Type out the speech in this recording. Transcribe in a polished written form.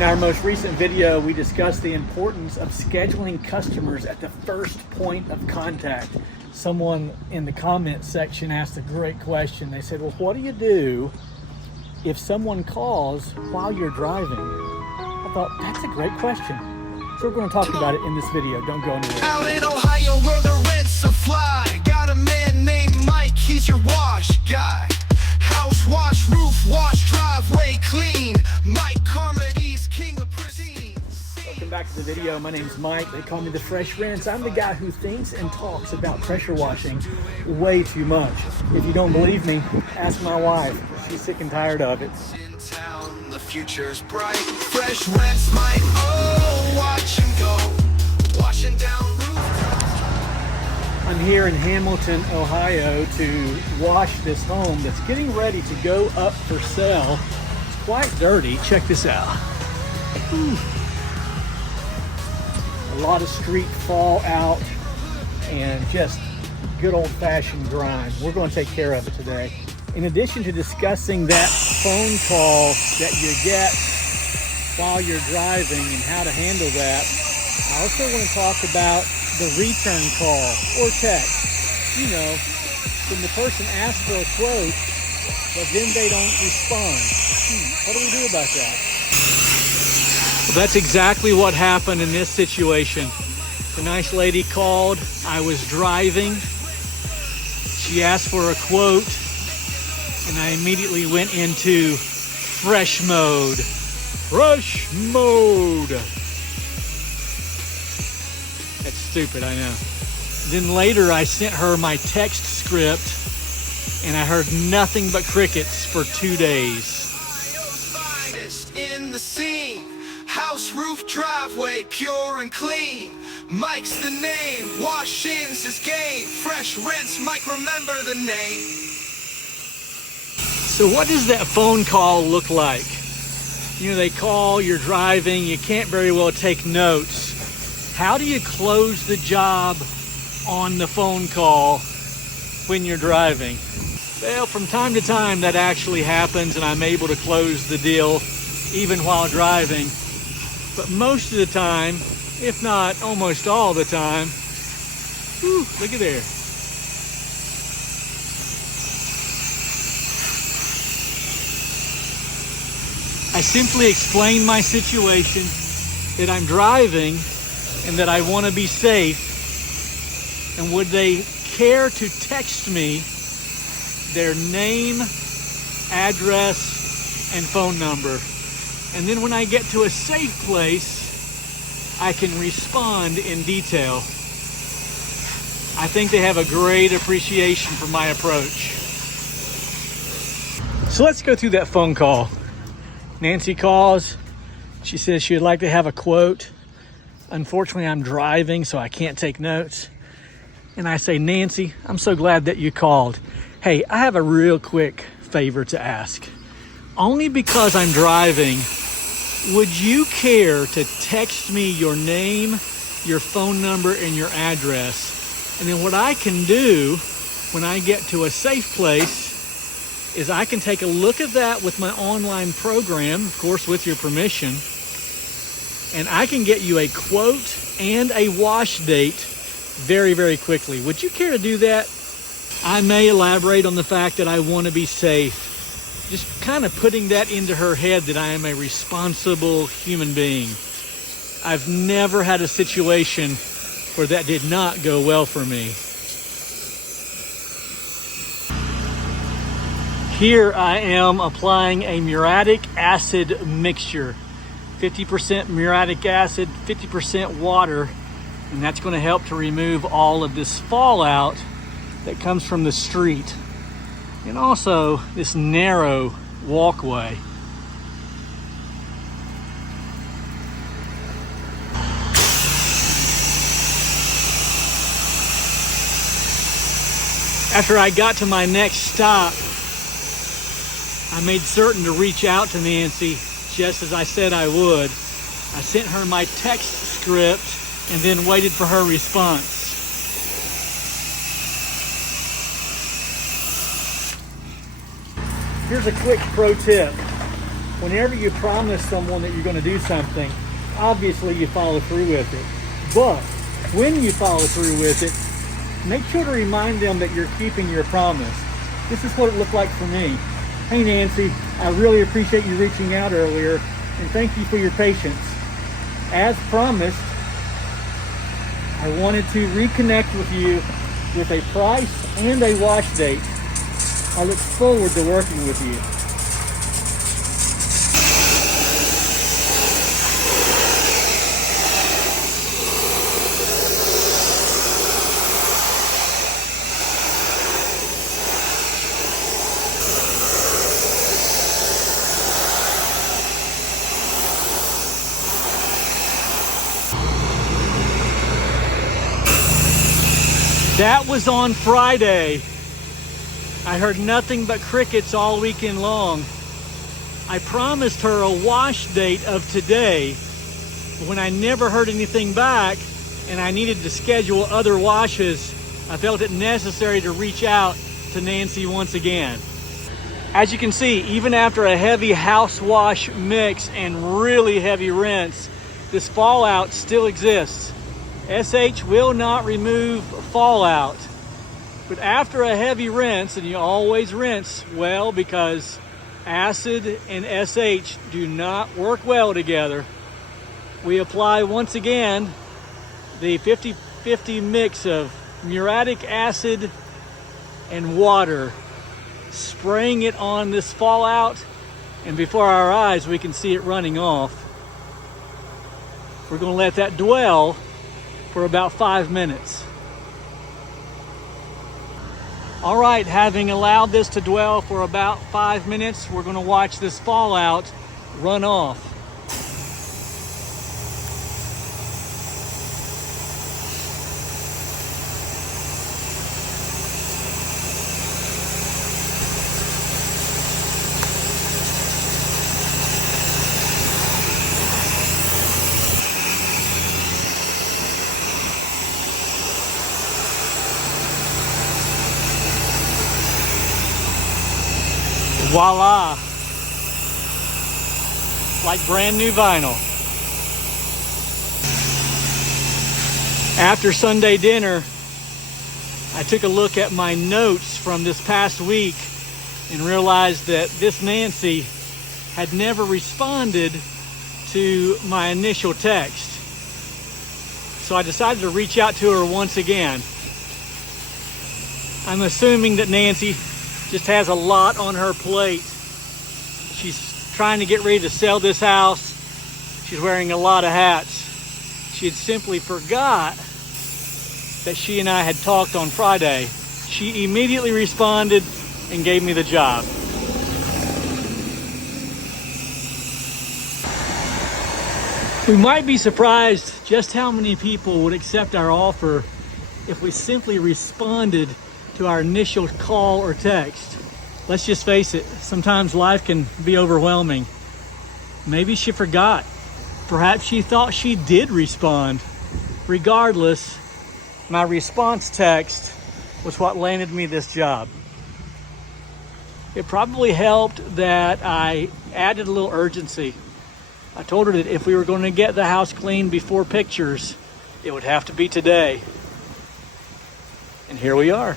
In our most recent video, we discussed the importance of scheduling customers at the first point of contact. Someone in the comment section asked a great question. They said, well, what do you do if someone calls while you're driving? I thought, that's a great question. So we're going to talk about it in this video. Don't go anywhere. Out in Ohio where the rents are fly, got a man named Mike, he's your wash guy. House wash, roof wash, driveway clean. Mike Carmody's king of pristine. Welcome back to the video. My name's Mike. They call me the Fresh Rinse. I'm the guy who thinks and talks about pressure washing way too much. If you don't believe me, ask my wife. She's sick and tired of it. In town, the future's bright. Fresh Rinse, Mike, oh, watch him go. Washing down rooftops. I'm here in Hamilton, Ohio to wash this home that's getting ready to go up for sale. It's quite dirty. Check this out. Ooh. A lot of street fallout and just good old-fashioned grime. We're going to take care of it today. In addition to discussing that phone call that you get while you're driving and how to handle that, I also want to talk about the return call or text. You know, when the person asks for a quote, but then they don't respond. What do we do about that? Well, that's exactly what happened in this situation. The nice lady called. I was driving. She asked for a quote, and I immediately went into fresh mode. Fresh mode. That's stupid, I know. Then later I sent her my text script and I heard nothing but crickets for 2 days. In the scene, house, roof, driveway, pure and clean. Mike's the name, wash-ins his game. Fresh Rinse, Mike, remember the name. So what does that phone call look like? You know, they call, you're driving, you can't very well take notes. How do you close the job on the phone call when you're driving? Well, from time to time that actually happens and I'm able to close the deal even while driving. But most of the time, if not almost all the time, whew, look at there. I simply explain my situation, that I'm driving and that I want to be safe, and would they care to text me their name, address, and phone number. And then when I get to a safe place, I can respond in detail. I think they have a great appreciation for my approach. So let's go through that phone call. Nancy calls. She says she would like to have a quote. Unfortunately, I'm driving, so I can't take notes. And I say, Nancy, I'm so glad that you called. Hey, I have a real quick favor to ask. Only because I'm driving, would you care to text me your name, your phone number, and your address? And then what I can do when I get to a safe place is I can take a look at that with my online program, of course, with your permission, and I can get you a quote and a wash date very, very quickly. Would you care to do that? I may elaborate on the fact that I want to be safe. Just kind of putting that into her head that I am a responsible human being. I've never had a situation where that did not go well for me. Here I am applying a muriatic acid mixture. 50% muriatic acid, 50% water, and that's going to help to remove all of this fallout that comes from the street and also this narrow walkway. After I got to my next stop, I made certain to reach out to Nancy just as I said I would. I sent her my text script and then waited for her response. Here's a quick pro tip. whenever you promise someone that you're going to do something, obviously you follow through with it. But when you follow through with it, make sure to remind them that you're keeping your promise. This is what it looked like for me. Hey Nancy, I really appreciate you reaching out earlier, and thank you for your patience. As promised, I wanted to reconnect with you with a price and a wash date. I look forward to working with you. That was on Friday. I heard nothing but crickets all weekend long. I promised her a wash date of today. When I never heard anything back and I needed to schedule other washes, I felt it necessary to reach out to Nancy once again. As you can see, even after a heavy house wash mix and really heavy rinse, this fallout still exists. SH will not remove fallout. But after a heavy rinse, and you always rinse well because acid and SH do not work well together, we apply once again the 50-50 mix of muriatic acid and water, spraying it on this fallout, and before our eyes we can see it running off. We're going to let that dwell for about 5 minutes. All right, having allowed this to dwell for about 5 minutes, we're going to watch this fallout run off. Voila, like brand new vinyl. After Sunday dinner, I took a look at my notes from this past week and realized that this Nancy had never responded to my initial text. So I decided to reach out to her once again. I'm assuming that Nancy just has a lot on her plate. She's trying to get ready to sell this house. She's wearing a lot of hats. She had simply forgot that she and I had talked on Friday. She immediately responded and gave me the job. We might be surprised just how many people would accept our offer if we simply responded to our initial call or text. Let's just face it, sometimes life can be overwhelming. Maybe she forgot. Perhaps she thought she did respond. Regardless, my response text was what landed me this job. It probably helped that I added a little urgency. I told her that if we were going to get the house cleaned before pictures, it would have to be today. And here we are.